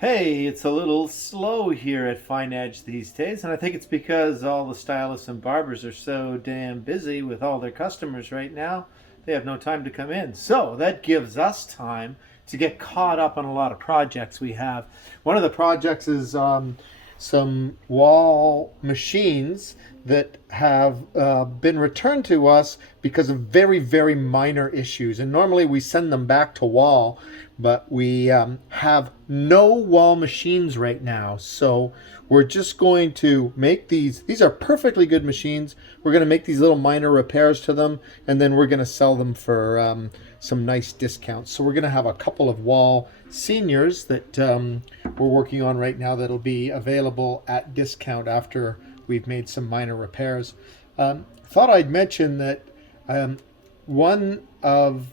Hey, it's a little slow here at Fine Edge these days, and I think it's because all the stylists and barbers are so damn busy with all their customers right now, they have no time to come in. So that gives us time to get caught up on a lot of projects we have. One of the projects is some wall machines that have been returned to us because of very, very minor issues. And normally we send them back to Wahl, but we have no wall machines right now. So we're just going to make these. These are perfectly good machines. We're going to make these little minor repairs to them, and then we're going to sell them for some nice discounts. So we're going to have a couple of Wahl Seniors that we're working on right now that'll be available at discount after we've made some minor repairs. Thought I'd mention that one of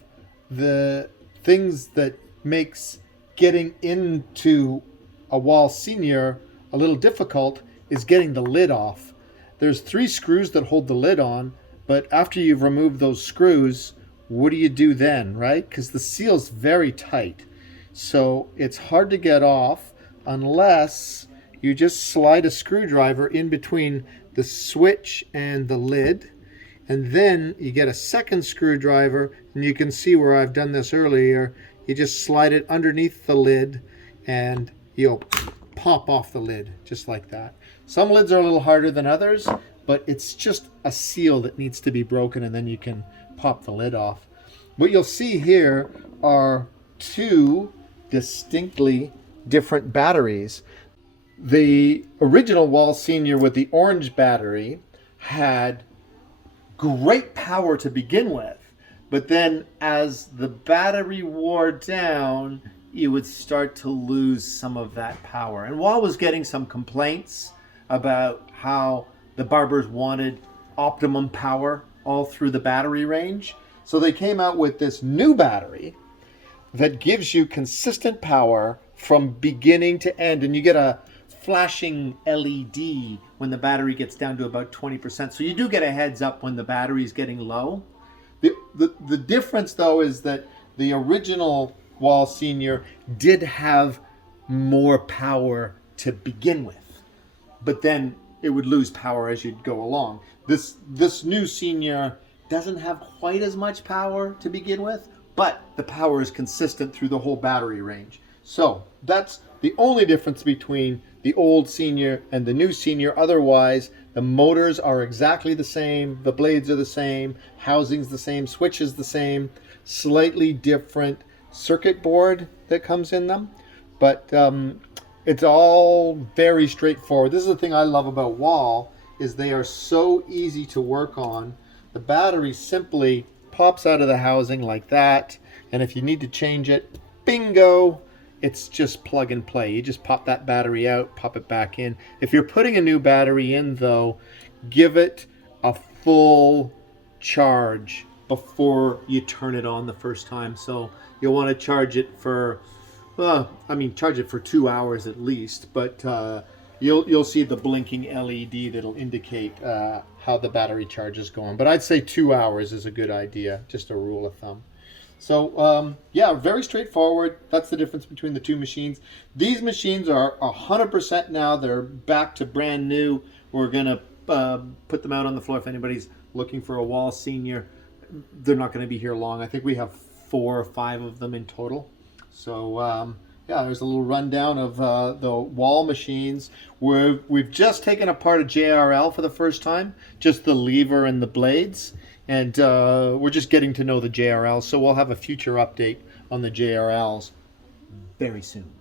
the things that makes getting into a Wahl Senior a little difficult is getting the lid off. There's 3 screws that hold the lid on, but after you've removed those screws, what do you do then, right? Because the seal's very tight. So it's hard to get off unless you just slide a screwdriver in between the switch and the lid, and then you get a second screwdriver, and you can see where I've done this earlier. You just slide it underneath the lid and you'll pop off the lid just like that. Some lids are a little harder than others, but it's just a seal that needs to be broken, and then you can pop the lid off. What you'll see here are 2 distinctly different batteries. The original Wahl Senior with the orange battery had great power to begin with, but then as the battery wore down, you would start to lose some of that power. And Wahl was getting some complaints about how the barbers wanted optimum power all through the battery range. So they came out with this new battery that gives you consistent power from beginning to end, and you get a flashing LED when the battery gets down to about 20%. So you do get a heads up when the battery is getting low. The difference, though, is that the original Wahl Senior did have more power to begin with, but then it would lose power as you'd go along. This new Senior doesn't have quite as much power to begin with, but the power is consistent through the whole battery range. So that's the only difference between the old Senior and the new Senior. Otherwise, the motors are exactly the same, the blades are the same, housing's the same, switch is the same, slightly different circuit board that comes in them, but it's all very straightforward. This is the thing I love about Wahl, is they are so easy to work on. The battery simply pops out of the housing like that, and if you need to change it, bingo, it's just plug and play. You just pop that battery out, pop it back in. If you're putting a new battery in, though, give it a full charge before you turn it on the first time. So you'll want to charge it for, charge it for 2 hours at least, but you'll see the blinking LED that'll indicate how the battery charge is going. But I'd say 2 hours is a good idea, just a rule of thumb. So yeah, very straightforward. That's the difference between the 2 machines. These machines are 100% now. They're back to brand new. We're gonna put them out on the floor if anybody's looking for a Wahl Senior. They're not going to be here long. I think we have 4 or 5 of them in total. So yeah, there's a little rundown of the Wahl machines. We've just taken apart a JRL for the first time, just the lever and the blades. And we're just getting to know the JRL, so we'll have a future update on the JRLs very soon.